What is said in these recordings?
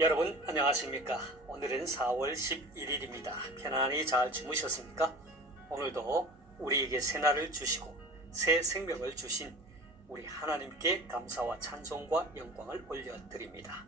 여러분 안녕하십니까? 오늘은 4월 11일입니다. 편안히 잘 주무셨습니까? 오늘도 우리에게 새날을 주시고 새 생명을 주신 우리 하나님께 감사와 찬송과 영광을 올려드립니다.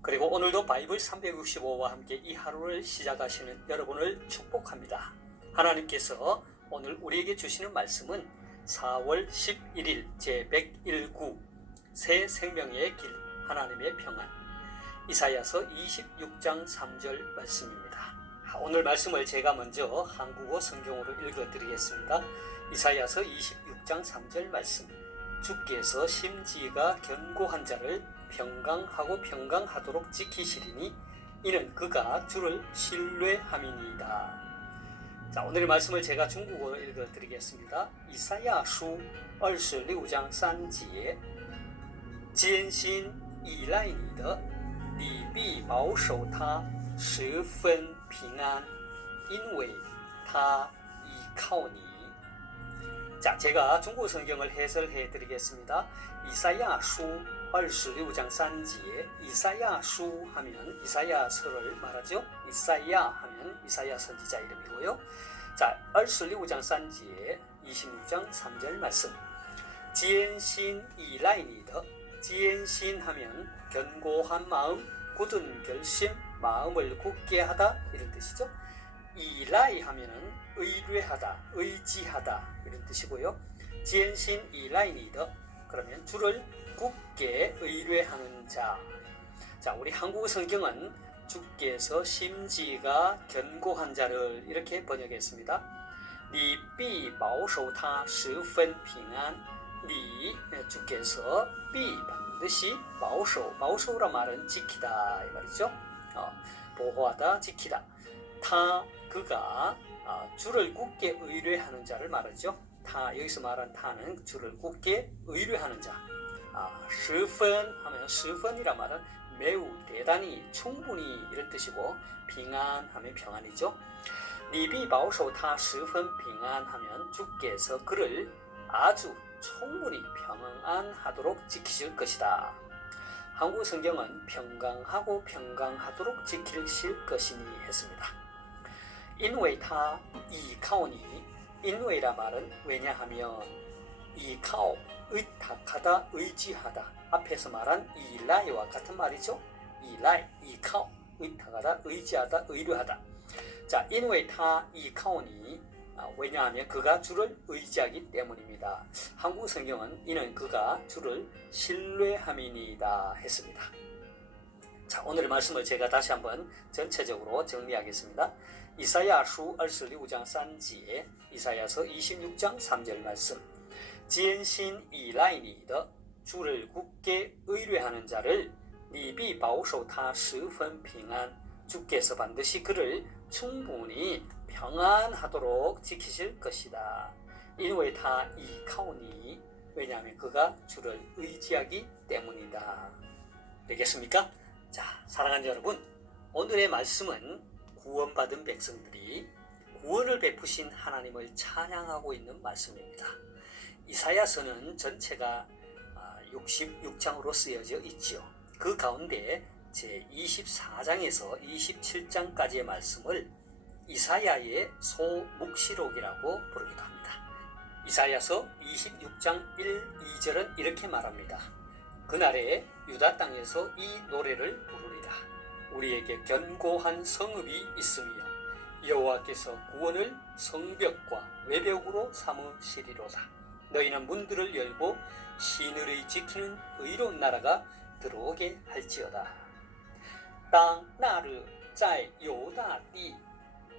그리고 오늘도 바이블 365와 함께 이 하루를 시작하시는 여러분을 축복합니다. 하나님께서 오늘 우리에게 주시는 말씀은 4월 11일 제101구 새 생명의 길 하나님의 평안 이사야서 26장 3절 말씀입니다. 아, 오늘 말씀을 제가 먼저 한국어 성경으로 읽어 드리겠습니다. 이사야서 26장 3절 말씀. 주께서 심지가 견고한 자를 평강하고 평강하도록 지키시리니 이는 그가 주를 신뢰함이니이다. 자, 오늘의 말씀을 제가 중국어로 읽어 드리겠습니다. 이사야书 26장 3节艰辛依赖你的 你必保守他十分平安，因为他依靠你。 자, 제가 중국 성경을 해설해 드리겠습니다. 이사야书 26장 3节 이사야书하면 이사야서를 말하죠. 이사야 하면 이사야 선지자 이름이고요. 자, 26장 3节 26장 3절 말씀. 艰辛依赖你 的 艰辛 하면 견고한 마음, 굳은 결심, 마음을 굳게 하다 이런 뜻이죠. 이라이 하면은 의뢰하다, 의지하다 이런 뜻이고요. 艰辛 이라이니더 그러면 주를 굳게 의뢰하는 자. 자, 우리 한국 성경은 주께서 심지가 견고한 자를 이렇게 번역했습니다. 你必保守他十分平安。 리 주께서 비 반드시 마오쇼 마오쇼란 말은 지키다 이 말이죠. 어, 보호하다 지키다. 타 그가 아, 어, 줄을 굳게 의뢰하는 자를 말하죠. 타 여기서 말한 타는 줄을 굳게 의뢰하는 자. 아, 10분 하면 10분이란 말은 매우 대단히 충분히 이럴 뜻이고 빙안 하면 평안이죠. 리비 마오쇼 타 10분 빙안 하면 주께서 그를 아주 충분히 평안하도록 지키실 것이다. 한국 성경은 평강하고 평강하도록 지키실 것이니 했습니다. 인웨이타 이카오니 인웨이라 말은 왜냐하면 이카오 의탁하다 의지하다 앞에서 말한 이라이와 같은 말이죠. 이라이 이카오 의탁하다 의지하다 의뢰하다. 자 인웨이타 이카오니 아, 왜냐하면 그가 주를 의지하기 때문입니다. 한국 성경은 이는 그가 주를 신뢰함이니이다 했습니다. 자, 오늘의 말씀을 제가 다시 한번 전체적으로 정리하겠습니다. 이사야书 26장 3节 이사야서 26장 3절 말씀 艰辛依赖你的 주를 굳게 의뢰하는 자를 你必保守他十分平安 주께서 반드시 그를 충분히 평안하도록 지키실 것이다. 이노에 다이 카오니 왜냐하면 그가 주를 의지하기 때문이다. 되겠습니까? 자, 사랑하는 여러분, 오늘의 말씀은 구원받은 백성들이 구원을 베푸신 하나님을 찬양하고 있는 말씀입니다. 이사야서는 전체가 아, 66장으로 쓰여져 있지요. 그 가운데 제 24장에서 27장까지의 말씀을 이사야의 소묵시록이라고 부르기도 합니다. 이사야서 26장 1, 2절은 이렇게 말합니다. 그날에 유다 땅에서 이 노래를 부르리라. 우리에게 견고한 성읍이 있으며 여호와께서 구원을 성벽과 외벽으로 삼으시리로다. 너희는 문들을 열고 시늘의 지키는 의로운 나라가 들어오게 할지어다. 当那日在犹大地，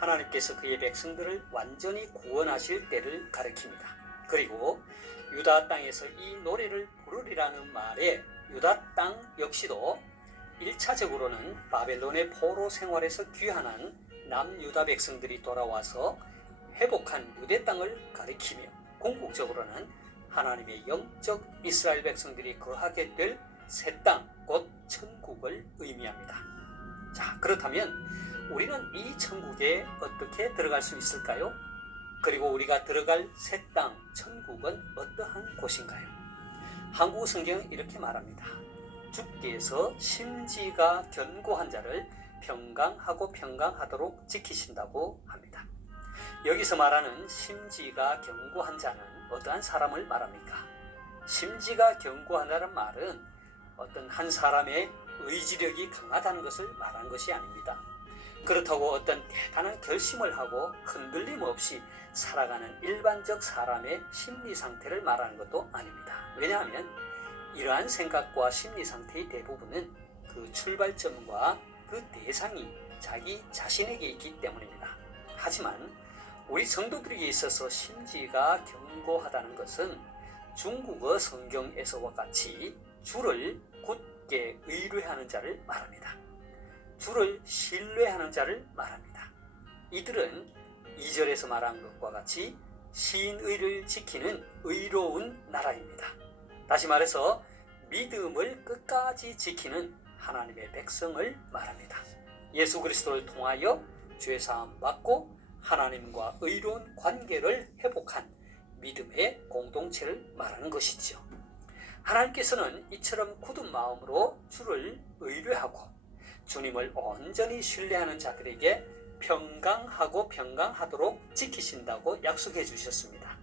하나님께서 그의 백성들을 완전히 구원하실 때를 가리킵니다. 그리고 유다 땅에서 이 노래를 부르리라는 말에 유다 땅 역시도 1차적으로는 바벨론의 포로 생활에서 귀환한 남유다 백성들이 돌아와서 회복한 유대 땅을 가리키며 궁극적으로는 하나님의 영적 이스라엘 백성들이 거하게 될 새 땅, 곧 천국을 의미합니다. 자, 그렇다면 우리는 이 천국에 어떻게 들어갈 수 있을까요? 그리고 우리가 들어갈 새 땅, 천국은 어떠한 곳인가요? 한국 성경은 이렇게 말합니다. 주께서 심지가 견고한 자를 평강하고 평강하도록 지키신다고 합니다. 여기서 말하는 심지가 견고한 자는 어떠한 사람을 말합니까? 심지가 견고하다는 말은 어떤 한 사람의 의지력이 강하다는 것을 말하는 것이 아닙니다. 그렇다고 어떤 대단한 결심을 하고 흔들림 없이 살아가는 일반적 사람의 심리 상태를 말하는 것도 아닙니다. 왜냐하면 이러한 생각과 심리 상태의 대부분은 그 출발점과 그 대상이 자기 자신에게 있기 때문입니다. 하지만 우리 성도들에게 있어서 심지가 견고하다는 것은 중국어 성경에서와 같이 주를 굳게 의뢰하는 자를 말합니다. 주를 신뢰하는 자를 말합니다. 이들은 2절에서 말한 것과 같이 신의를 지키는 의로운 나라입니다. 다시 말해서 믿음을 끝까지 지키는 하나님의 백성을 말합니다. 예수 그리스도를 통하여 죄 사함 받고 하나님과 의로운 관계를 회복한 믿음의 공동체를 말하는 것이지요. 하나님께서는 이처럼 굳은 마음으로 주를 의뢰하고 주님을 온전히 신뢰하는 자들에게 평강하고 평강하도록 지키신다고 약속해 주셨습니다.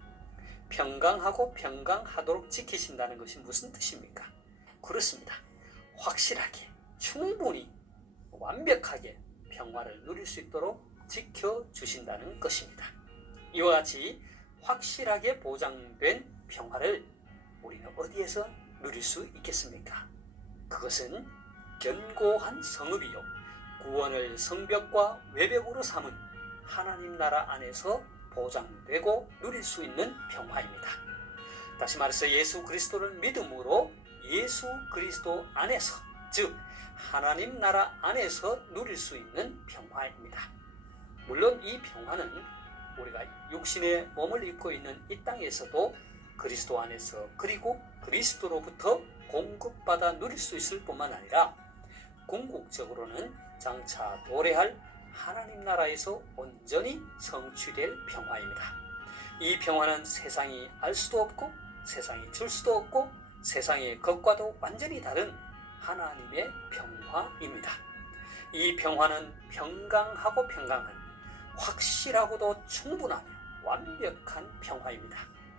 평강하고 평강하도록 지키신다는 것이 무슨 뜻입니까? 그렇습니다. 확실하게, 충분히, 완벽하게 평화를 누릴 수 있도록 지켜주신다는 것입니다. 이와 같이 확실하게 보장된 평화를 우리는 어디에서 누릴 수 있겠습니까? 그것은 견고한 성읍이요. 구원을 성벽과 외벽으로 삼은 하나님 나라 안에서 보장되고 누릴 수 있는 평화입니다. 다시 말해서 예수 그리스도를 믿음으로 예수 그리스도 안에서, 즉, 하나님 나라 안에서 누릴 수 있는 평화입니다. 물론 이 평화는 우리가 육신의 몸을 입고 있는 이 땅에서도 그리스도 안에서 그리고 그리스도로부터 공급받아 누릴 수 있을 뿐만 아니라 궁극적으로는 장차 도래할 하나님 나라에서 온전히 성취될 평화입니다. 이 평화는 세상이 알 수도 없고 세상이 줄 수도 없고 세상의 것과도 완전히 다른 하나님의 평화입니다. 이 평화는 평강하고 평강한 확실하고도 충분한 완벽한 평화입니다.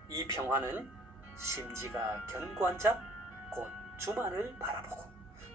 이 평화는 심지가 견고한 자, 곧 주만을 바라보고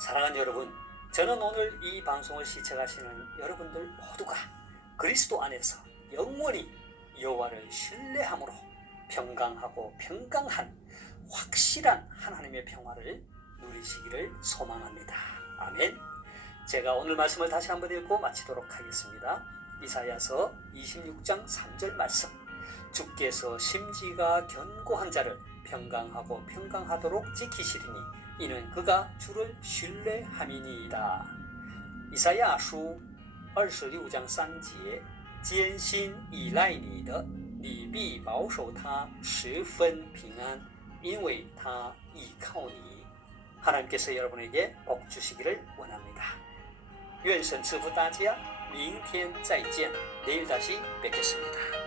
사랑하는 여러분, 저는 오늘 이 방송을 시청하시는 여러분들 모두가 그리스도 안에서 영원히 여호와를 신뢰함으로 평강하고 평강한 확실한 하나님의 평화를 누리시기를 소망합니다. 아멘. 제가 오늘 말씀을 다시 한번 읽고 마치도록 하겠습니다. 이사야서 26장 3절 말씀. 주께서 심지가 견고한 자를 평강하고 평강하도록 지키시리니 이는 그가 주를 신뢰함이니이다. 이사야 书 26장 3节坚心依赖你的，你必保守他十分平安，因为他依靠你。 하나님께서 여러분에게 복 주시기를 원합니다. 愿神赐福大家，明天再见，내일 다시 뵙겠습니다.